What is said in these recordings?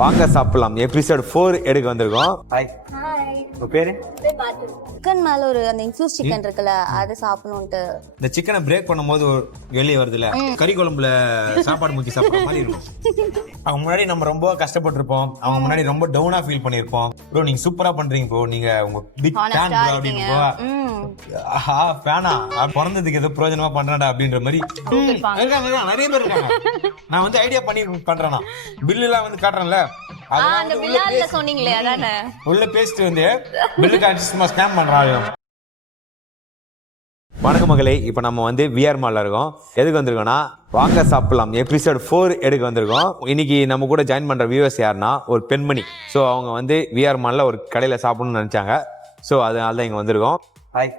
வாங்க சாப்பிடலாம் எபிசோட் 4 எடுக்க வந்திருக்கோம். ஹாய், உங்க பேரு? சிக்கன் மேல ஒரு அந்த இன்ஃபியூஸ் சிக்கன் இருக்குல்ல, அது சாப்பிடணும்ட்டு. இந்த சிக்கனை பிரேக் பண்ணும்போது வெளியே வருதுல, கறி குழம்புல சாப்பாடு முக்கி சாப்பிடுற மாதிரி இருக்கும். அவங்க முன்னாடி நம்ம ரொம்ப கஷ்டப்பட்டிருப்போம், அவங்க முன்னாடி ரொம்ப டவுனா ஃபீல் பண்ணிருப்போம். ப்ரோ நீங்க சூப்பரா பண்றீங்க ப்ரோ, நீங்க உங்க பிக் ஃபேன் ப்ரோ அப்படின்னு போ. ஆஹா ஃபேனா, பிறந்ததுக்கு ஏதோ பிரயோஜனமா பண்றடா அப்படின்ற மாதிரி நிறைய பேர் இருக்காங்க. நான் வந்து ஐடியா பண்ணி பண்றேனா, பில்லு எல்லாம் வந்து காட்டுறேன்ல, அந்த பில்லால சொன்னீங்களே அதானே, உள்ள பேசிட்டு வந்து பில்லு காட்டி சும்மா ஸ்கேம் பண்றாங்க. வணக்கம் மகளே, இப்போ நம்ம வந்து விஆர் மால்ல இருக்கோம். எதுக்கு வந்திருக்கோம்னா வாங்க சாப்பிடலாம் எபிசோட் 4 எடுக்க வந்திருக்கோம். இன்னைக்கு நம்ம கூட ஜாயின் பண்ற வியூவர்ஸ் யாருன்னா ஒரு பெண்மணி. ஸோ அவங்க வந்து விஆர் மால்ல ஒரு கடையில சாப்பிடணும்னு நினைச்சாங்க. ஸோ அதனால தான் இங்க வந்திருக்கோம். ஹாய்,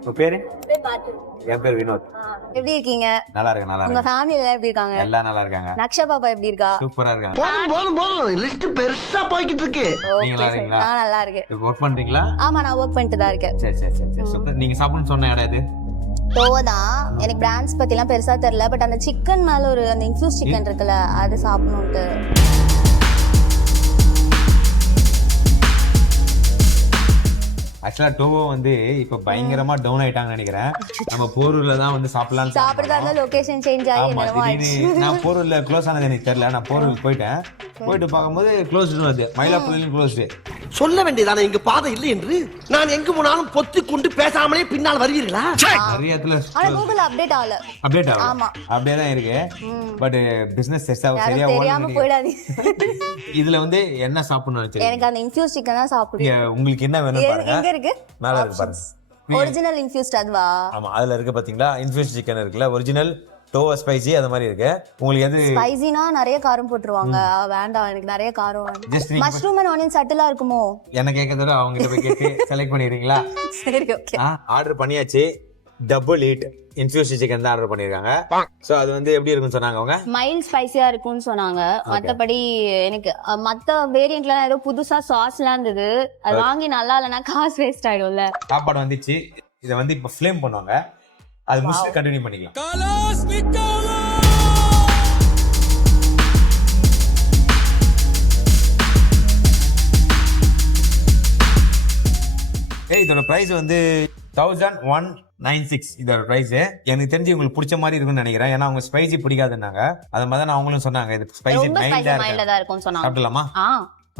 உங்க பேரு? என் பேர் வினோத். எப்படி இருக்கீங்க? நல்லா இருக்கேன். நல்லா உங்க இருக்கேன். ஃபேமிலில எல்லாம் எப்படி இருக்காங்க? எல்லாம் நல்லா இருக்காங்க. நக்ஷா பாப்பா எப்படி இருக்கா? சூப்பரா இருக்காங்க. போதும் லிஸ்ட் பெருசா போய்கிட்டு இருக்கு. நீங்க நல்லா இருக்கீங்களா? நான் நல்லா இருக்கேன். ஒர்க் பண்றீங்களா? ஆமா, நான் ஒர்க் பண்ணிட்டு தான் இருக்கேன். சரி சரி சரி சரி, சூப்பர். நீங்க சாப்பிடணும்னு சொன்ன இடம் இது தோதான். எனக்கு பிராண்ட்ஸ் பத்தி எல்லாம் பெருசா தெரியல, பட் அந்த சிக்கன் மேல ஒரு அந்த இன்ஃபியூஸ் சிக்கன் இருக்குல்ல, அது சாப்பிடணும்ட்டு. ஆக்சுவலா டோவோ வந்து இப்ப பயங்கரமா டவுன் ஆயிட்டாங்கன்னு நினைக்கிறேன். நம்ம போரூர்ல தான் வந்து சாப்பிடலாம். சாப்பிடுறதா லொகேஷன் சேஞ்ச் ஆகி என்னமோ ஆயிடுச்சு. நான் போரூர்ல க்ளோஸ் ஆனது எனக்கு தெரியல. நான் போரூருக்கு போயிட்டு பார்க்கும்போது க்ளோஸ்டு வருது, மயிலாப்பூர்லயும் க்ளோஸ்டு. சொல்ல வேண்டியதானே இங்க பாதை இல்லை என்று. நான் எங்கு போனாலும் பொத்தி கொண்டு பேசாமலே பின்னால் வருவீர்களா? நிறைய இடத்துல ஆனா கூகுள் அப்டேட் ஆகல. அப்டேட் ஆகும். ஆமா, அப்படியே தான் இருக்கு. பட் பிசினஸ் சரியா தெரியாம போயிடாதீங்க. இதுல வந்து என்ன சாப்பிடணும் நினைச்சீங்க? எனக்கு அந்த இன்ஃபியூஸ் சிக்கன் தான் சாப்பிடுறேன். உங்களுக்கு என்ன வேணும் பாருங்க. எங்க இருக்கு? மேல இருக்கு பாருங்க. ஒரிஜினல் இன்ஃபியூஸ்ட் அதுவா? ஆமா, அதுல இருக்கு பாத்தீங்களா, இன்ஃபியூஸ் சிக்கன் இருக்குல்ல, ஒரிஜினல் டோவோ ஸ்பைசி அது மாதிரி இருக்கு. உங்களுக்கு எது ஸ்பைசினா நிறைய காரம் போட்டுருவாங்க. வேண்டாம், எனக்கு நிறைய காரம் வேணும். மஷ்ரூம் அண்ட் ஆனியன் சட்டிலா இருக்குமோ? என்ன கேட்கறத அவங்க கிட்ட போய் கேட்டு செலக்ட் பண்ணிடுறீங்களா? சரி, ஓகே. ஆர்டர் பண்ணியாச்சு. டபுள் ஹீட் இன்ஃபியூஸ் சிக்கன் தான் ஆர்டர் பண்ணிருக்காங்க. சோ அது வந்து எப்படி இருக்குன்னு சொன்னாங்க அவங்க. மைல்ட் ஸ்பைசியா இருக்கும்னு சொன்னாங்க. மத்தபடி எனக்கு மத்த வேரியன்ட்ல ஏதோ புதுசா சாஸ்லாம் இருந்தது, அது வாங்கி நல்லா இல்லைன்னா காசு வேஸ்ட் ஆயிடும்ல. சாப்பாடு வந்துச்சு. இதை வந்து இப்ப ஃப்ளேம் பண்ணுவாங்க, அது முடிச்சுட்டு கண்டினியூ பண்ணிக்கலாம். இதோட பிரைஸ் வந்து 1196 இதோட பிரைஸ். எனக்கு தெரிஞ்சு உங்களுக்கு பிடிச்ச மாதிரி இருக்கும்னு நினைக்கிறேன். ஏன்னா அவங்க ஸ்பைசி பிடிக்காதுன்னாங்க. அது மாதிரி தான் அவங்களும் சொன்னாங்க, இது ஸ்பைசி மைல்டா இருக்கும். சாப்பிடலாமா?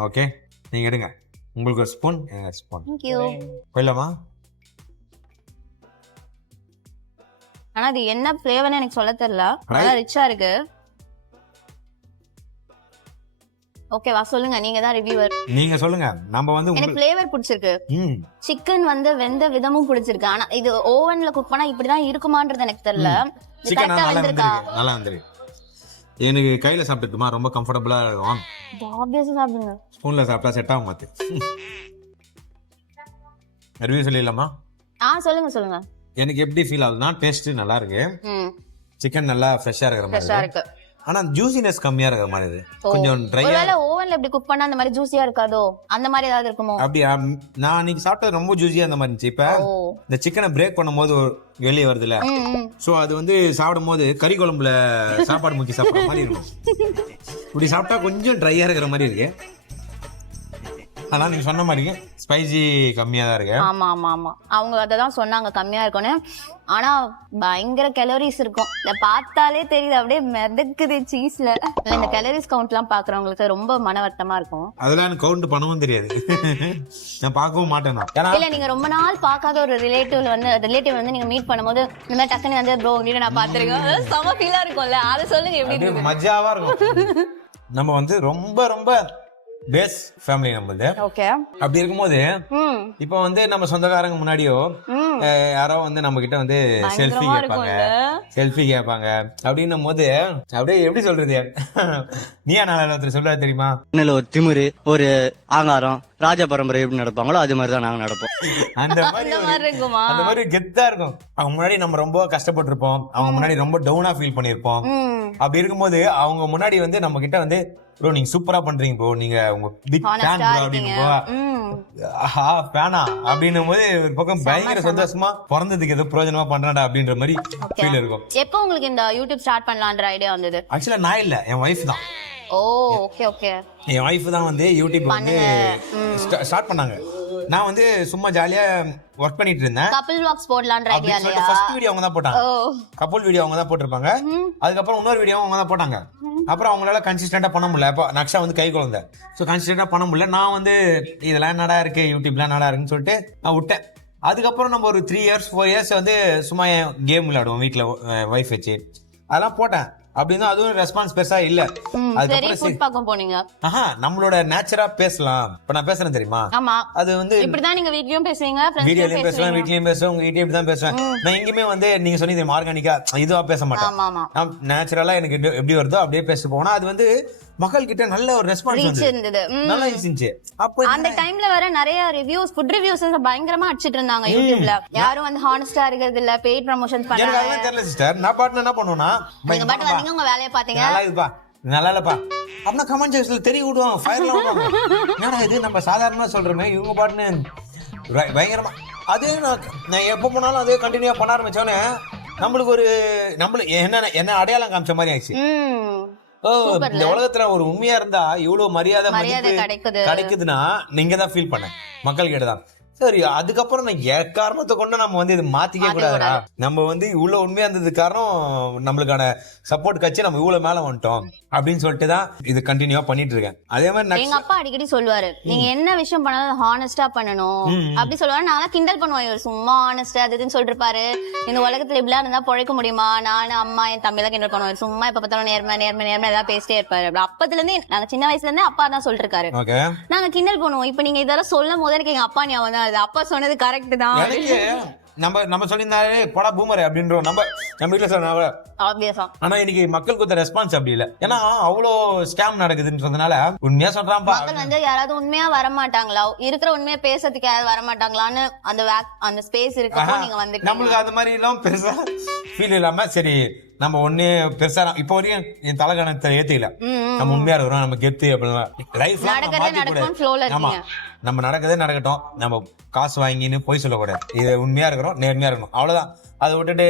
ஓகே, நீங்க எடுங்க. உங்களுக்கு ஒரு ஸ்பூன், ஸ்பூன் போயிடலாமா? ஆனா அது என்ன ஃப்ளேவர்னு எனக்கு சொல்ல தெரியல. நல்லா ரிச்சா இருக்கு. ஓகேவா, சொல்லுங்க, நீங்க தான் ரிவ்யூவர். நீங்க சொல்லுங்க. நம்ம வந்து எனக்கு ஃப்ளேவர் பிடிச்சிருக்கு. சிக்கன் வந்து வெந்த விதமும் பிடிச்சிருக்கு. ஆனா இது ஓவன்ல குக் பண்ணா இப்படிதான் இருக்குமான்றது எனக்கு தெரியல. சிக்கன் நல்லா வந்திருக்கு. எனக்கு கையில சாப்பிட்டுமா ரொம்ப கம்ஃபர்டபுளா இருக்கும். ஆப்வியஸா சாப்பிடுங்க. ஸ்பூன்ல சாப்பிட்டா செட் ஆகும். மாத்து ரிவ்யூ சொல்லிடலாமா? சொல்லுங்க சொல்லுங்க. எனக்கு எப்படி ஃபீல் ஆகுதுன்னா, டேஸ்ட் நல்லா இருக்கு. சிக்கன் நல்லா ஃப்ரெஷ்ஷா இருக்கிற மாதிரி இருக்கு. ஆனா ஜூசினஸ் கம்மியா இருக்கிற மாதிரி இருக்கு. கொஞ்சம் ட்ரையா. ஒருவேளை ஓவன்ல இப்படி குக் பண்ணா அந்த மாதிரி ஜூசியா இருக்காதோ, அந்த மாதிரி ஏதாவது இருக்குமோ? அப்படி நான் இன்னைக்கு சாப்பிட்டது ரொம்ப ஜூசியா அந்த மாதிரி இருந்துச்சு. இப்ப இந்த சிக்கனை பிரேக் பண்ணும்போது வெளியே வருதுல, சோ அது வந்து சாப்பிடும் போது கறி குழம்புல சாப்பாடு முக்கி சாப்பிடுற மாதிரி இருக்கும். இப்படி சாப்பிட்டா கொஞ்சம் ட்ரையா இருக்கிற மாதிரி இருக்கு. ஆனா நீங்க சொன்ன மாதிரி ஸ்பைசி கம்மியா தான் இருக்கு. ஆமா ஆமா ஆமா, அவங்க அததான் சொன்னாங்க கம்மியா இருக்கும்னு. ஆனா பயங்கர கேலரிஸ் இருக்கும். இத பார்த்தாலே தெரியுது, அப்படியே மிதக்குது சீஸ்ல. இந்த கேலரிஸ் கவுண்ட் எல்லாம் பாக்குறவங்களுக்கு ரொம்ப மன வருத்தமா இருக்கும். அதெல்லாம் எனக்கு கவுண்ட் பண்ணவும் தெரியாது. நான் பார்க்கவும் மாட்டேன். இல்ல, நீங்க ரொம்ப நாள் பார்க்காத ஒரு ரிலேட்டிவ் வந்து நீங்க மீட் பண்ணும்போது இந்த மாதிரி டக்குனு வந்து ப்ரோ உங்ககிட்ட நான் பாத்துருக்கேன், செம ஃபீலா இருக்கும்ல. அதை சொல்லுங்க, எப்படி மஜாவா இருக்கும். நம்ம வந்து ரொம்ப ரொம்ப பேஸ் ஃபேமிலி நம்மளது. ஓகே. அப்படி இருக்கும்போது இப்ப வந்து நம்ம சொந்தக்காரங்க முன்னாடியோ யாரோ வந்து நம்ம கிட்ட வந்து செல்ஃபி கேட்பாங்க அப்படின்னும் போது அப்படியே எப்படி சொல்றது, நீயா நாள ஒருத்தர் சொல்றாரு தெரியுமா, ஒரு திமிரு, ஒரு ஆங்காரம், ராஜ பரம்பரை எப்படி நடப்பாங்களோ அது மாதிரிதான் நாங்க நடப்போம். அந்த மாதிரி கெத்தா இருக்கும். அவங்க முன்னாடி நம்ம ரொம்ப கஷ்டப்பட்டிருப்போம், அவங்க முன்னாடி ரொம்ப டவுனா ஃபீல் பண்ணிருப்போம். அப்படி இருக்கும்போது அவங்க முன்னாடி வந்து நம்ம கிட்ட வந்து ப்ரோ நீங்க சூப்பரா பண்றீங்க ப்ரோ, நீங்க உங்க பிக் ஃபேன் ப்ரோ அப்படின்னு போ. ஆஹா ஃபேனா அப்படின்னும் போது ஒரு பக்கம் பயங்கர சந்தோஷமா, பிறந்ததுக்கு ஏதோ பிரயோஜனமா பண்றடா அப்படின்ற மாதிரி ஃபீல் இருக்கும். எப்போ உங்களுக்கு இந்த யூடியூப் ஸ்டார்ட் பண்ணலாம்ன்ற ஐடியா வந்தது? ஆக்சுவலா நான் இல்ல, என் வைஃப் தான். ஓ ஓகே ஓகே. என் ஒய்ஃப் தான் வந்து யூடியூப் வந்து ஸ்டார்ட் பண்ணாங்க. நான் வந்து சும்மா ஜாலியா ஒர்க் பண்ணிட்டு இருந்தேன். கப்பிள் vlogs போடலாம்ன்ற ஐடியா இல்லையா? ஃபர்ஸ்ட் வீடியோ அவங்க தான் போட்டாங்க. ஓ கப்புள் வீடியோ அவங்க தான் போட்டிருப்பாங்க. அதுக்கப்புறம் இன்னொரு வீடியோ அவங்க தான் போட்டாங்க. அப்புறம் அவங்களால கன்சிஸ்டன்டா பண்ண முடியல. அப்போ நக்ஷா வந்து கை குழந்தை, ஸோ கன்சிஸ்டன்டா பண்ண முடியல. நான் வந்து இதெல்லாம் என்னடா இருக்கு, யூடியூப்லாம் என்னடா இருக்குன்னு சொல்லிட்டு நான் விட்டேன். அதுக்கப்புறம் நம்ம ஒரு 3 years 4 years வந்து சும்மா கேம் விளையாடுவோம் வீட்டுல ஒய்ஃப் வச்சு, அதெல்லாம் போட்டேன். அப்படின்னு அதுவும் ரெஸ்பான்ஸ் பெருசா இல்ல. சரி ஃபுட் பார்க்க போனீங்க. நம்மளோட நேச்சரா பேசலாம். இப்ப நான் பேசுறேன் தெரியுமா, ஆமா அது வந்து இப்படிதான் நீங்க வீட்லயும் பேசுவீங்க, வீடியோலயும் பேசுவேன், வீட்லயும் பேசுவேன், உங்க வீட்லயும் இப்படிதான் பேசுவேன். நான் எங்கேயுமே வந்து நீங்க சொன்னீங்க ஆர்கானிக்கா இதுவா பேச மாட்டேன். ஆமா ஆமா. நான் நேச்சுரலா எனக்கு எப்படி வருதோ அப்படியே பேச போனா அது வந்து மக்கள் கிட்ட நல்ல ஒரு ரெஸ்பான்ஸ் ரீச் இருந்தது. நல்லா இருந்துச்சு. அப்போ அந்த டைம்ல வர நிறைய ரிவ்யூஸ், ஃபுட் ரிவ்யூஸ் பயங்கரமா அடிச்சிட்டு இருந்தாங்க யூடியூப்ல. யாரும் வந்து ஹானஸ்டா இருக்கிறது இல்ல, பெய்ட் ப்ரமோஷன்ஸ் எனக்கு பண்ணாங்க. அதெல்லாம் தெரியல சிஸ்டர். நான் பாட்டு என்ன பண்ணுவேன்னா, நீங்க பாட்டு வந்தீங்க, உங்க வேலையை பாத்தீங்க, நல்லா இதுப்பா நல்லா இல்லப்பா அப்படின்னா கமெண்ட் செக்ஷன்ல தெரிய விடுவாங்க, ஃபயர்லாம் விடுவாங்க. என்னடா இது நம்ம சாதாரணமா சொல்றோமே, இவங்க பாட்டுன்னு பயங்கரமா. அதே நான் எப்போ போனாலும் அதே கண்டினியூ பண்ண ஆரம்பிச்சோன்னே நம்மளுக்கு ஒரு என்ன அடையாளம் காமிச்ச மாதிரி ஆயிடுச்சு. இந்த உலகத்துல ஒரு உண்மையா இருந்தா இவ்வளவு மரியாதை கிடைக்குதுன்னா நீங்க தான் ஃபீல் பண்ண மக்கள் கிட்ட தான். சரி, அதுக்கப்புறம் நான் எக்காரணத்தை கொண்டு நம்ம வந்து இது மாத்திக்க கூடாதுடா. நம்ம வந்து இவ்வளவு உண்மையா இருந்தது காரணம் நம்மளுக்கான சப்போர்ட் கட்சி, நம்ம இவ்வளவு மேல வந்துட்டோம் அப்படின்னு சொல்லிட்டு தான் இது கண்டினியூவா பண்ணிட்டு இருக்கேன். அதே மாதிரி எங்க அப்பா அடிக்கடி சொல்லுவாரு, நீங்க என்ன விஷயம் பண்ணாலும் ஹானஸ்டா பண்ணணும் அப்படி சொல்லுவாரு. நான் கிண்டல் பண்ணுவேன், இவர் சும்மா ஹானஸ்டா அதுன்னு சொல்லிருப்பாரு. இந்த உலகத்துல இப்படிலாம் இருந்தா பிழைக்க முடியுமா, நானு அம்மா என் தம்பி தான் கிண்டல் பண்ணுவாரு. சும்மா எப்ப பார்த்தாலும் நேர்மை ஏதாவது பேசிட்டே இருப்பாரு. அப்பத்துல இருந்து நாங்க சின்ன வயசுல இருந்தே அப்பா தான் சொல்லிட்டு இருக்காரு, நாங்க கிண்டல் பண்ணுவோம். இப்ப நீங்க இதெல்லாம் சொல்லும் போது எனக்கு எங்க அப்பா ஞாபகம் தான். அப்பா சொன்னது கரெக்ட் தான். நம்ம சொல்லியிருந்தாலே போடா பூமர் அப்படின்றோம் நம்ம வீட்டுல சொன்னாங்க. ஆனா இன்னைக்கு மக்களுக்கு ஒரு ரெஸ்பான்ஸ் அப்படி இல்ல. ஏன்னா அவ்வளோ ஸ்கேம் நடக்குதுன்றதுனால உண்மையா சொல்றான்பா. மக்கள் வந்து யாராவது உண்மையா வரமாட்டாங்களா, இருக்கிற உண்மையா பேசுறதுக்கு யாராவது வரமாட்டாங்களான்னு அந்த ஸ்பேஸ் இருக்கு. நீங்க வந்து நம்மளுக்கு அந்த மாதிரி எல்லாம் பெருசா ஃபீல் இல்லாம, சரி நம்ம ஒண்ணு பெருசா இப்போ வரையும் என் தலைகணத்தை ஏத்திக்கல. நம்ம உண்மையா இருக்கிறோம், நம்ம கெத்து அப்படின்னா லைஃப்ல ஆமா நம்ம நடக்கதே நடக்கட்டும், நம்ம காசு வாங்கின்னு போய் சொல்லக்கூடாது. இது உண்மையா இருக்கிறோம், நேர்மையா இருக்கணும், அவ்வளவுதான். அதை விட்டுட்டு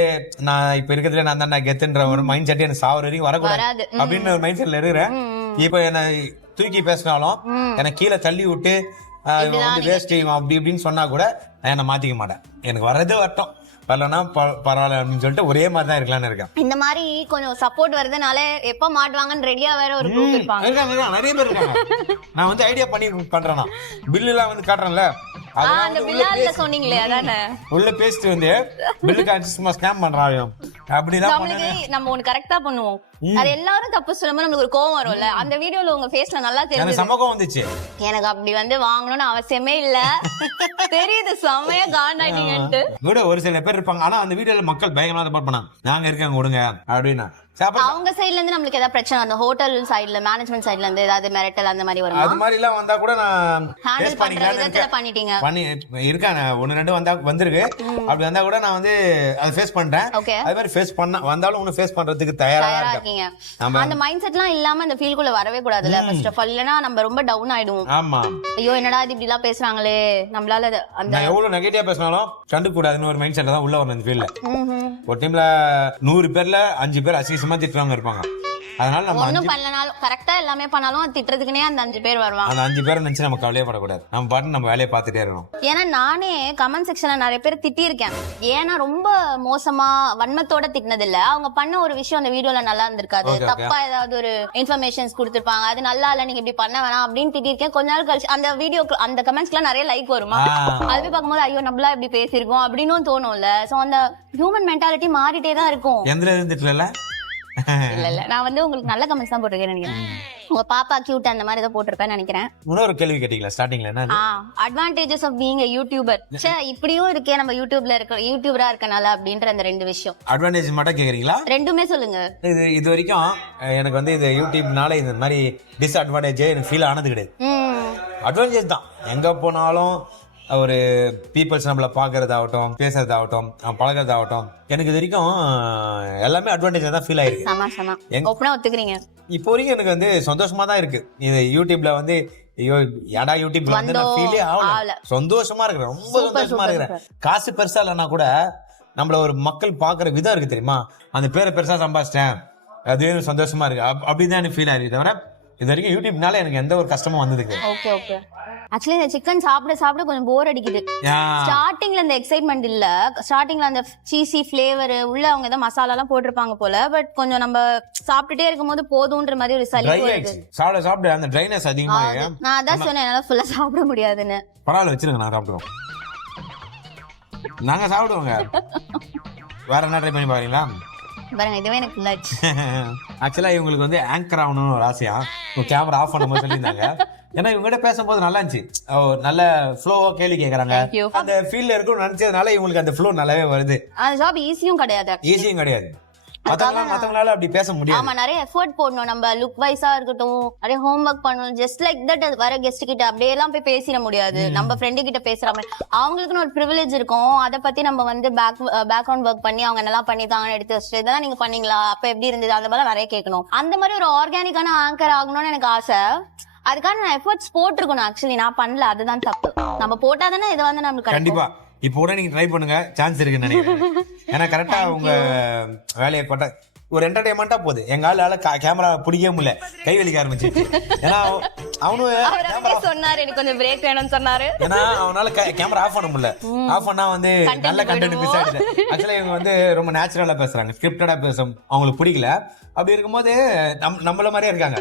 நான் இப்ப இருக்கிறதுல நான் தான் கெத்துன்ற ஒரு மைண்ட் செட் எனக்கு சாவர வரைக்கும் வரக்கூடாது அப்படின்னு ஒரு மைண்ட் செட்ல இருக்கிறேன். இப்ப என்ன தூக்கி பேசினாலும் எனக்கு கீழே தள்ளி விட்டு வந்து வேஸ்ட் அப்படி இப்படின்னு சொன்னா கூட நான் என்ன மாத்திக்க மாட்டேன். எனக்கு வர்றதே வரட்டும், வரலன்னா பரவாயில்ல அப்படின்னு சொல்லிட்டு ஒரே மாதிரி தான் இருக்கலாம்னு இருக்கேன். இந்த மாதிரி கொஞ்சம் சப்போர்ட் வருதுனால எப்ப மாட்டுவாங்கன்னு ரெடியா வேற ஒரு குரூப் இருப்பாங்க. நிறைய பேர் இருக்காங்க. நான் வந்து ஐடியா பண்ணி பண்றேன்னா பில்லு எல்லாம் வந்து காட்டுறேன்ல, அந்த பில்லால சொன்னீங்களே அதானே, உள்ள பேசிட்டு வந்து பில்லுக்கு சும்மா ஸ்கேம் பண்றாங்க. அப்படிதான் நம்ம ஒன்னு கரெக்டா பண்ணுவோம், அது எல்லாரும் தப்பு சொல்லும்போது நம்மளுக்கு ஒரு கோவம் வரும்ல. அந்த வீடியோல உங்க ஃபேஸ்ல நல்லா தெரியுது, சமகம் வந்துச்சு. எனக்கு அப்படி வந்து வாங்கணும்னு அவசியமே இல்ல, தெரியுது செமையா காண்டாயிட்டீங்கன்ட்டு. கூட ஒரு சில பேர் இருப்பாங்க, ஆனா அந்த வீடியோல மக்கள் பயங்கரமா சப்போர்ட் பண்ணாங்க, நாங்க இருக்காங்க விடுங்க அப்படின்னா. அவங்க சைடுல இருந்து நம்மளுக்கு ஏதாவது பிரச்சனை, அந்த ஹோட்டல் சைடுல மேனேஜ்மெண்ட் சைடுல இருந்து ஏதாவது மிரட்டல் அந்த மாதிரி வரும்? அது மாதிரி எல்லாம் வந்தா கூட நான் ஹேண்டில் பண்ற விதத்துல பண்ணிட்டீங்க இருக்கேன். 1-2 வந்திருக்கு. அப்படி வந்தா கூட நான் வந்து அதை ஃபேஸ் பண்றேன். அது மாதிரி ஃபேஸ் பண்ண வந்தாலும் ஒன்னு ஃபேஸ் பண்றதுக்கு தயாரா இருக்கீங்க. அந்த மைண்ட் செட்லாம் இல்லாம அந்த ஃபீல்குள்ள வரவே கூடாதுல ஃபர்ஸ்ட் ஆஃப் ஆல், இல்லனா நம்ம ரொம்ப டவுன் ஆயிடுவோம். ஆமா, ஐயோ என்னடா இது இப்படி எல்லாம் பேசுறாங்களே, நம்மளால அந்த எவ்வளவு நெகட்டிவா பேசினாலும் கண்டு கூடாதுன்னு ஒரு மைண்ட் செட்ல தான் உள்ள வரணும் இந்த ஃபீல்ட்ல. ஒரு டீம்ல 100 பேர்ல 5 பேர் அசிங்கமா திட்டுறவங்க இருப்பாங்க. அதனால நம்ம ஒண்ணும் பண்ணலனாலும் கரெக்டா எல்லாமே பண்ணாலும் திட்டுறதுக்குனே அந்த 5 பேர் வருவாங்க. அந்த 5 பேரை நினைச்சு நம்ம கவலையப்படக்கூடாது, நம்ம பாட்டு நம்ம வேலையை பார்த்துட்டே இருக்கணும். ஏன்னா நானே கமெண்ட் செக்ஷன்ல நிறைய பேர் திட்டி இருக்கேன். ஏன்னா ரொம்ப மோசமா வன்மத்தோட திட்டினது இல்ல, அவங்க பண்ண ஒரு விஷயம் அந்த வீடியோல நல்லா இருந்திருக்காது, தப்பா ஏதாவது ஒரு இன்ஃபர்மேஷன்ஸ் கொடுத்திருப்பாங்க, அது நல்லா இல்ல நீங்க இப்படி பண்ண வேணாம் அப்படின்னு திட்டிருக்கேன். கொஞ்ச நாள் கழிச்சு அந்த வீடியோ அந்த கமெண்ட்ஸ்க்குலாம் நிறைய லைக் வருமா, அது பார்க்கும்போது ஐயோ நம்மளா இப்படி பேசிருக்கோம் அப்படின்னு தோணும்ல. சோ அந்த ஹியூமன் மென்டாலிட்டி மாறிட்டே தான் இருக்கும். இல்ல நான் வந்து உங்களுக்கு நல்ல கமெண்ட்ஸ் தான் போட்டிருக்கேன் நினைக்கிறேன். உங்க பாப்பா கியூட் அந்த மாதிரி ஏதோ போட்டிருப்பேன்னு நினைக்கிறேன். இன்னொரு கேள்வி கேட்டீங்களா ஸ்டார்டிங்ல, என்ன advantages of being a YouTuber? சே இப்படியும் இருக்கே நம்ம யூடியூபரா இருக்கனால அப்படின்ற அந்த 2 விஷயம். அட்வான்டேஜ் மட்டும் கேக்குறீங்களா? ரெண்டுமே சொல்லுங்க. இது வரைக்கும் எனக்கு வந்து இது யூடியூப்னால இந்த மாதிரி டிஸ்அட்வான்டேஜ் எனக்கு ஃபீல் ஆனது கிடையாது. அட்வான்டேஜ் தான். எங்க போனாலும் ஒரு பீப்புள்ஸ் நம்மளை பார்க்கறதாகட்டும், பேசுறதாகட்டும், பழகிறதாகட்டும், எனக்கு இது வரைக்கும் எல்லாமே அட்வான்டேஜ் தான் ஃபீல் ஆயிருக்கு. ஒத்துக்கிறீங்க? இப்போ வரைக்கும் எனக்கு வந்து சந்தோஷமா தான் இருக்கு. இது யூடியூப்ல வந்து ஐயோ ஏடா யூடியூப்ல வந்து நான் ஃபீலே ஆகல, சந்தோஷமா இருக்கிறேன், ரொம்ப சந்தோஷமா இருக்கிறேன். காசு பெருசா இல்லைன்னா கூட நம்மள ஒரு மக்கள் பாக்குற விதம் இருக்கு தெரியுமா, அந்த பேரை பெருசா சம்பாதிச்சிட்டேன் அது சந்தோஷமா இருக்கு, அப்படிதான் எனக்கு ஃபீல் ஆயிருக்கு. தவிர இது வரைக்கும் யூடியூப்னால எனக்கு எந்த ஒரு கஷ்டமும் வந்ததுக்கு. Okay okay. ஆக்சுவலி இந்த சிக்கன் சாப்பிட கொஞ்சம் போர் அடிக்குது. ஸ்டார்டிங்ல இந்த எக்ஸைட்மெண்ட் இல்ல. ஸ்டார்டிங்ல அந்த சீசி ஃபிளேவர் உள்ள அவங்க ஏதோ மசாலா எல்லாம் போட்டிருப்பாங்க போல. பட் கொஞ்சம் நம்ம சாப்பிட்டுட்டே இருக்கும்போது போதுன்ற மாதிரி ஒரு சலிப்பு வருது. சாப்பிட அந்த ட்ரைனஸ் அதிகமா. நான் அதான் சொன்னேன் என்னால ஃபுல்லா சாப்பிட முடியாதுன்னு. பரவாயில்ல வச்சிருங்க, நான் சாப்பிடுவோம். நாங்க சாப்பிடுவோங்க. வேற என்ன ட்ரை பண்ணி பாருங்களா? பாருங்க இதுவே எனக்கு ஃபுல்லாச்சு. ஆக்சுவலா இவங்களுக்கு வந்து ஆங்கர் ஆகணும்னு ஒரு ஆசையா கேமரா ஆஃப் பண்ணும்போது சொல்லியிருந்தாங்க. ஏன்னா இவங்க கிட்ட பேசும்போது நல்லா இருந்துச்சு, நல்ல ஃப்ளோவா கேள்வி கேக்குறாங்க, அந்த ஃபீல்ல இருக்கும்னு நினைச்சதுனால இவங்களுக்கு அந்த ஃப்ளோ நல்லாவே வருது. அந்த ஜாப் ஈஸியும் கிடையாது. ஈஸியும் கிடையாது. மத்தவங்களால அப்படி பேச முடியாது. ஆமா, நிறைய எஃபோர்ட் போடணும். நம்ம லுக் வைஸா இருக்கட்டும், நிறைய ஹோம் ஒர்க் பண்ணணும். ஜஸ்ட் லைக் தட் வர கெஸ்ட் கிட்ட அப்படியே எல்லாம் போய் பேசிட முடியாது. நம்ம ஃப்ரெண்டு கிட்ட பேசுற மாதிரி அவங்களுக்குன்னு ஒரு ப்ரிவிலேஜ் இருக்கும். அதை பத்தி நம்ம வந்து பேக்ரவுண்ட் ஒர்க் பண்ணி அவங்க என்னெல்லாம் பண்ணிருக்காங்கன்னு எடுத்து வச்சுட்டு இதெல்லாம் நீங்க பண்ணீங்களா, அப்ப எப்படி இருந்தது, அந்த மாதிரி நிறைய கேட்கணும். அந்த மாதிரி ஒரு ஆர்கானிக்கான ஆங்கர் ஆகணும்னு எனக்கு ஆசை. அதுக்கான நான் எஃபோர்ட்ஸ் போட்டிருக்கணும். ஆக்சுவலி நான் பண்ணல, அதுதான் தப்பு. நம்ம போட்டாதானே இதை வந்து நமக்கு கண்டிப்பா இப்போ கூட நீங்க ட்ரை பண்ணுங்க, சான்ஸ் இருக்குன்னு நினைக்கிறேன். ஏன்னா கரெக்டா உங்க வேலையை பட்ட ஒரு என்டர்டைன்மெண்டா போகுது. எங்க ஆளால கேமரா பிடிக்கவே முடியல, கை வலிக்க ஆரம்பிச்சு. ஏன்னா அவனு சொன்னாரு எனக்கு கொஞ்சம் பிரேக் வேணும்னு சொன்னாரு. ஏன்னா அவனால கேமரா ஆஃப் பண்ண முடியல. ஆஃப் பண்ணா வந்து நல்ல கண்டென்ட் மிஸ் ஆயிடுது. ஆக்சுவலா இவங்க வந்து ரொம்ப நேச்சுரலா பேசுறாங்க, ஸ்கிரிப்டடா பேசும் அவங்களுக்கு பிடிக்கல. அப்படி இருக்கும்போது நம்மள மாதிரியே இருக்காங்க.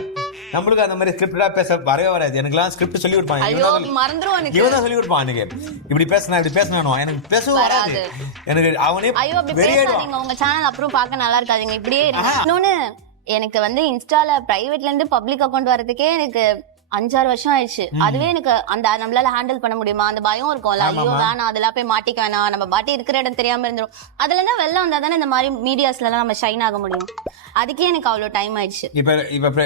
நம்மளுக்கு அந்த மாதிரி ஸ்கிரிப்டடா பேச வரவே வராது. எனக்குலாம் ஸ்கிரிப்ட் சொல்லி கொடுப்பாங்க, இவன் தான் சொல்லி கொடுப்பான். எனக்கு இப்படி பேசினா இப்படி பேசணும், எனக்கு பேசவும் வராது. எனக்கு அவனே உங்க சேனல் அப்புறம் பார்க்க நல்லா இருக்காதுங்க, இப்படியே இன்னொன்னு. எனக்கு வந்து இன்ஸ்டால பிரைவேட்ல இருந்து பப்ளிக் அக்கௌண்ட் வரதுக்கே எனக்கு 5-6 வருஷம் ஆயிடுச்சு. அதுவே எனக்கு அந்த நம்மளால ஹேண்டில் பண்ண முடியுமா அந்த பயம் இருக்கும்ல. ஐயோ வேணாம், அதெல்லாம் போய் மாட்டிக்க வேணாம், நம்ம பாட்டி இருக்கிற இடம் தெரியாம இருந்துரும். அதுல இருந்து வெளில வந்தா தானே இந்த மாதிரி மீடியாஸ்ல எல்லாம் நம்ம ஷைன் ஆக முடியும். அதுக்கே எனக்கு அவ்வளவு டைம் ஆயிடுச்சு. இப்ப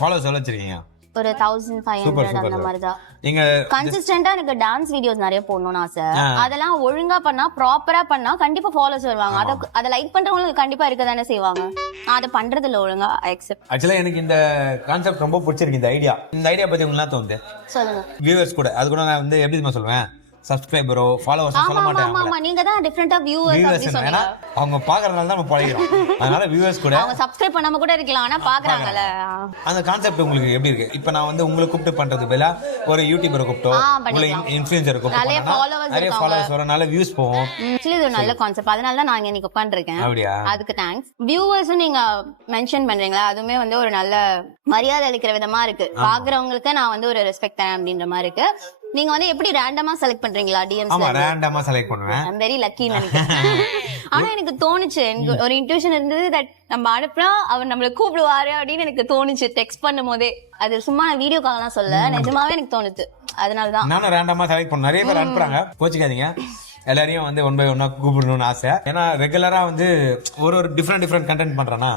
ஃபாலோவர்ஸ் எவ்வளவு வச்சிருக்கீங்க? ஒரு 1500 அந்த மாதிரிதான். நீங்க கன்சிஸ்டன்டா எனக்கு டான்ஸ் வீடியோஸ் நிறைய போடணும்னு ஆசை. அதெல்லாம் ஒழுங்கா பண்ணா, ப்ராப்பரா பண்ணா கண்டிப்பா ஃபாலோவர்ஸ் வருவாங்க. அதை லைக் பண்றவங்களுக்கு கண்டிப்பா இருக்க தானே செய்வாங்க. நான் அதை பண்றது இல்ல ஒழுங்கா. அக்செப்ட். ஆக்சுவலா எனக்கு இந்த கான்செப்ட் ரொம்ப பிடிச்சிருக்கு. இந்த ஐடியா பத்தி உங்களுக்கு தோணுது சொல்லுங்க. வியூவர்ஸ் கூட அது கூட நான் வந்து எப்படி சொல்லுவேன், சப்ஸ்கிரைபரோ ஃபாலோவர்ஸ் சொல்ல மாட்டாங்க. ஆமா, நீங்க தான் டிஃபரண்டா வியூவர்ஸ் அப்படி சொன்னீங்க. அவங்க பாக்குறதுனால தான் நம்ம பழகிறோம். அதனால வியூவர்ஸ் கூட அவங்க சப்ஸ்கிரைப் பண்ணாம கூட இருக்கலாம், ஆனா பாக்குறாங்கல. அந்த கான்செப்ட் உங்களுக்கு எப்படி இருக்கு? இப்போ நான் வந்து உங்களுக்கு கூப்பிட்டு பண்றது பதிலா ஒரு யூடியூபரை கூப்பிட்டோ, ஒரு இன்ஃப்ளூயன்சரை கூப்பிட்டோ, நிறைய ஃபாலோவர்ஸ் வரனால வியூஸ் போகும். ஆக்சுவலி இது ஒரு நல்ல கான்செப்ட். அதனால தான் நான் இன்னைக்கு உட்கார்ந்திருக்கேன். அப்படியே அதுக்கு தேங்க்ஸ். வியூவர்ஸும் நீங்க மென்ஷன் பண்றீங்களா, அதுவுமே வந்து ஒரு நல்ல மரியாதை அளிக்கிற விதமா இருக்கு. பாக்குறவங்களுக்கு நான் வந்து ஒரு ரெஸ்பெக்ட் தரேன் அப்படின்ற மாதிரி இருக்கு. நீங்க வந்து எப்படி ரேண்டமா செலக்ட் பண்றீங்களா? டிஎம்ஸ் ஆமா, ரேண்டமா செலக்ட் பண்ணுவேன். ஐ அம் வெரி லக்கி நினைக்கிறேன். ஆனா எனக்கு தோணுச்சு, எனக்கு ஒரு இன்ட்யூஷன் இருந்தது தட் நம்ம அனுப்புனா அவர் நம்மள கூப்பிடுவாரு அப்படின்னு எனக்கு தோணுச்சு டெக்ஸ்ட் பண்ணும் போதே. அது சும்மா நான் வீடியோக்காக தான் சொல்ல, நிஜமாவே எனக்கு தோணுச்சு. அதனாலதான் நானும் ரேண்டமா செலக்ட் பண்ணேன். நிறைய பேர் அனுப்புறாங்க, கோச்சிக்காதீங்க. எல்லாரையும் வந்து 1 by 1 கூப்பிடணும்னு ஆசை. ஏன்னா ரெகுலரா வந்து ஒரு டிஃப்ரெண்ட் கண்டென்ட் பண்றேன்னா,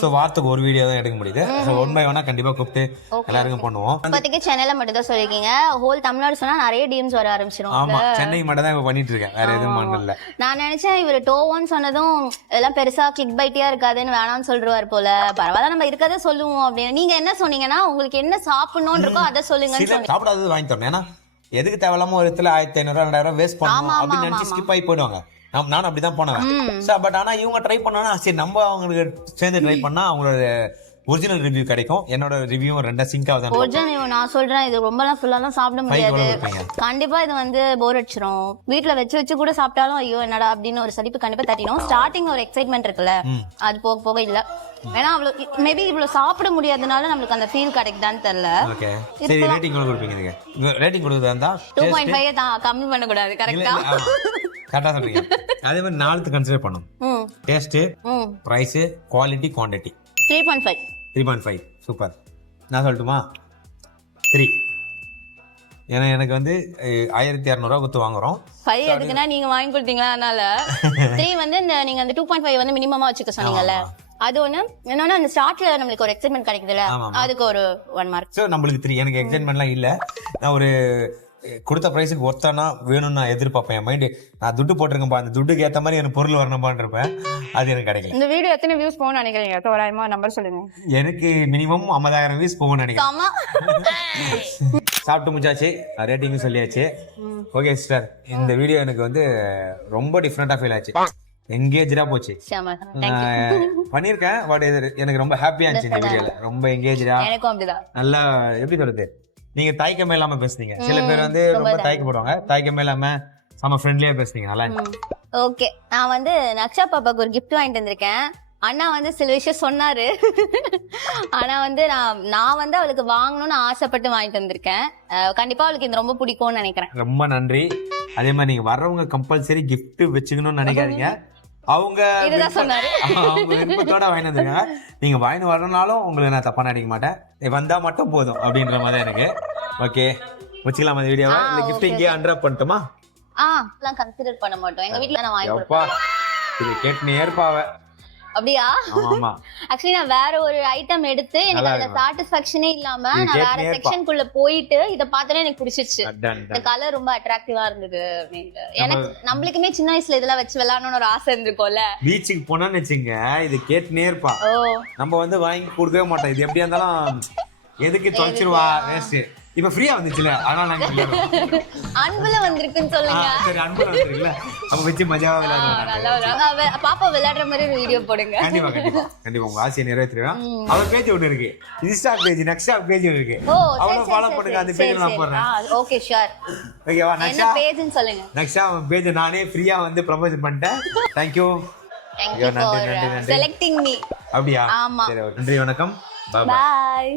சோ வாரத்துக்கு ஒரு வீடியோ தான் எடுக்க முடியுது. 1 by 1 கண்டிப்பா கூப்பிட்டு எல்லாருக்கும் பண்ணுவோம். இப்போதைக்கு சென்னையில மட்டும் தான் சொல்லிருக்கீங்க. ஹோல் தமிழ்நாடு சொன்னா நிறைய டிஎம்ஸ் வர ஆரம்பிச்சிடும். ஆமா, சென்னை மட்டும் தான் பண்ணிட்டு இருக்கேன், வேற எதுவும் பண்ணல. நான் நினைச்சேன் இவர் டோவன் சொன்னதும் எல்லாம் பெருசா கிளிக் பைட்டியா இருக்காதுன்னு வேணாம்னு சொல்றாரு போல. பரவாயில்ல, நம்ம இருக்கதை சொல்லுவோம் அப்படின்னு. நீங்க என்ன சொன்னீங்கன்னா உங்களுக்கு என்ன சாப்பிடணும்னு இருக்கோ அதை சொல்லுங்க. சாப்பிடாதது வாங்கி தரணும். ஏன்னா எதுக்கு தேவையில்லாம ஒரு இடத்துல 1500-2000 வேஸ்ட் பண்ணணும் அப்படின்னு நினைச்சு ஸ்கிப் ஆகி போயிடுவாங்க. நானும் அப்படிதான் போனேன். பட் ஆனா இவங்க ட்ரை பண்ணா சரி, நம்ம அவங்களுக்கு சேர்ந்து ட்ரை பண்ணா அவங்களோட ஒரிஜினல் ரிவ்யூ கிடைக்கும். என்னோட ரிவ்யூ ரெண்டா சிங்க் ஆகுது. ஒரிஜினல் நான் சொல்றேன், இது ரொம்பலாம் ஃபுல்லாலாம் சாப்பிட முடியாது. கண்டிப்பா இது வந்து போர் அடிச்சிரும். வீட்டுல வச்சு கூட சாப்பிட்டாலும் ஐயோ என்னடா அப்படின்னு ஒரு சலிப்பு கண்டிப்பா தட்டிடும். ஸ்டார்டிங் ஒரு எக்ஸைட்மெண்ட் இருக்குல்ல, அது போக போக இல்ல. ஏன்னா அவ்வளவு மேபி இவ்வளவு சாப்பிட முடியாதனால நம்மளுக்கு அந்த ஃபீல் கிடைக்குதான்னு தெரியல. சரி, ரேட்டிங் கொடுப்பீங்க நீங்க? ரேட்டிங் கொடுத்ததா இருந்தா 2.5 தான், கம்மி பண்ண கூடாது. கரெக்ட்டா கரெக்டா சொல்றீங்க. அதே மாதிரி 4 கன்சிடர் பண்ணணும். Taste, price, quality, quantity. 3.5 super. நான் சொல்லட்டுமா? 3. ஏன்னா எனக்கு வந்து 1200 கொடுத்து வாங்குறோம். 5 எதுக்குன்னா நீங்க வாங்கி கொடுத்தீங்களா, அதனால 3 வந்து இந்த நீங்க அந்த 2.5 வந்து மினிமமா வச்சுக்க சொன்னீங்கல்ல, அது ஒண்ணு. என்னன்னா அந்த ஸ்டார்ட்ல நம்மளுக்கு ஒரு எக்ஸைட்மெண்ட் கிடைக்குதுல, அதுக்கு ஒரு 1 மார்க். சோ நம்மளுக்கு 3. எனக்கு எக்ஸைட்மெண்ட்லாம் இல்ல. நான் ஒரு கொடுத்த பிரைஸுக்கு ஒருத்தானா வேணும்னு நான் எதிர்பார்ப்பேன். என் மைண்ட் நான் துட்டு போட்டிருக்கேன்பா, அந்த துட்டுக்கு ஏத்த மாதிரி எனக்கு பொருள் வரணும்பான்னு இருப்பேன். அது எனக்கு கிடைக்கல. இந்த வீடியோ எத்தனை வியூஸ் போகும்னு நினைக்கிறீங்க? தோராயமா நம்பர் சொல்லுங்க. எனக்கு மினிமம் 50,000 வியூஸ் போகும்னு நினைக்கிறேன். சாப்பிட்டு முடிச்சாச்சு, ரேட்டிங்கும் சொல்லியாச்சு. ஓகே சிஸ்டர், இந்த வீடியோ எனக்கு வந்து ரொம்ப டிஃப்ரெண்டா ஃபீல் ஆச்சு. எங்கேஜா போச்சு. ஷாமா தேங்க்யூ. பண்ணிருக்கேன் பட் எனக்கு ரொம்ப ஹாப்பியா இருந்துச்சு இந்த வீடியோல. ரொம்ப எங்கேஜா, எனக்கும் அப்படிதான். நல்லா எப்படி சொல்றது, நீங்க தயக்கமே இல்லாம பேசுனீங்க. சில பேர் வந்து ரொம்ப தயக்கப்படுவாங்க, தயக்கமே இல்லாம செம ஃப்ரெண்ட்லியா பேசுனீங்க. நல்லா இருந்துச்சு. ஓகே, நான் வந்து நக்ஷா பாப்பாக்கு ஒரு gift வாங்கிட்டு வந்திருக்கேன். அண்ணா வந்து சில விஷயம் சொன்னாரு. ஆனா வந்து நான் வந்து அவளுக்கு வாங்கணும்னு ஆசைப்பட்டு வாங்கிட்டு வந்திருக்கேன். கண்டிப்பா அவளுக்கு இது ரொம்ப பிடிக்கும்னு நினைக்கிறேன். ரொம்ப நன்றி. அதே மாதிரி நீங்க வர்றவங்க கம்பல்சரி கிஃப்ட் வச்சுக்கணும்னு நினைக்காதீங்க. அவங்க இதுதான் சொன்னாரு. அவங்க விருப்பத்தோட வாங்கி வந்துருக்காங்க. நீங்க வாங்கி வரனாலும் உங்களுக்கு நான் தப்பா நினைக்க மாட்டேன். வந்தா மட்டும் போதும் அப்படின்ற மாதிரி எனக்கு. ஓகே, வச்சுக்கலாம் இந்த வீடியோவை. இந்த கிஃப்ட் இங்கே அன்ராப் பண்ணட்டுமா? எல்லாம் கன்சிடர் பண்ண மாட்டோம். எங்க வீட்ல நான் வாங்கி அப்பா இது கேட்டு ஏற்பாவ. அப்படியா? ஆமா. ஆக்சுவலி நான் வேற ஒரு ஐட்டம் எடுத்து எனக்கு அதுல சாட்டிஸ்பாக்சனே இல்லாம நான் வேற செக்ஷனுக்குள்ள போயிட்டு இத பார்த்தனே எனக்கு பிடிச்சிருச்சு. இந்த கலர் ரொம்ப அட்ராக்டிவா இருந்தது அப்படினு. எனக்கு நம்மளுக்குமே சின்ன வயசுல இதெல்லாம் வச்சு விளையாடணும்னு ஒரு ஆசை இருந்துக்கும்ல. பீச்சுக்கு போனான்னு வெச்சுங்க, இது கேட்டுனே இருப்பா. நம்ம வந்து வாங்கி கொடுக்கவே மாட்டோம். இது எப்படியா இருந்தாலும் எதுக்கு தொலைச்சிருவா, வேஸ்ட். இப்ப ஃப்ரீயா வந்துச்சுல, அதனால நாங்க அன்புல வந்திருக்குன்னு சொல்லுங்க. சரி, அன்புல வந்திருக்குல, அப்ப வெச்சு மஜாவா விளையாடுறோம். பாப்பா விளையாடுற மாதிரி ஒரு வீடியோ போடுங்க. கண்டிப்பா கண்டிப்பா கண்டிப்பா உங்க ஆசையை நிறைவேற்றிடுவேன். அவர் பேஜ் ஒண்ணு இருக்கு, இன்ஸ்டா பேஜ், நக்ஷா பேஜ் இருக்கு. அவளை ஃபாலோ பண்ணுங்க. அந்த பேஜ் நான் போடுறேன். Okay sure. ஓகேவா? நக்ஷா என்ன பேஜ்னு சொல்லுங்க. நக்ஷா பேஜ் நானே ஃப்ரீயா வந்து ப்ரமோஷன் பண்ணிட்டேன். Thank you. Thank you for selecting me. அப்படியா? ஆமா. சரி, நன்றி, வணக்கம். Bye.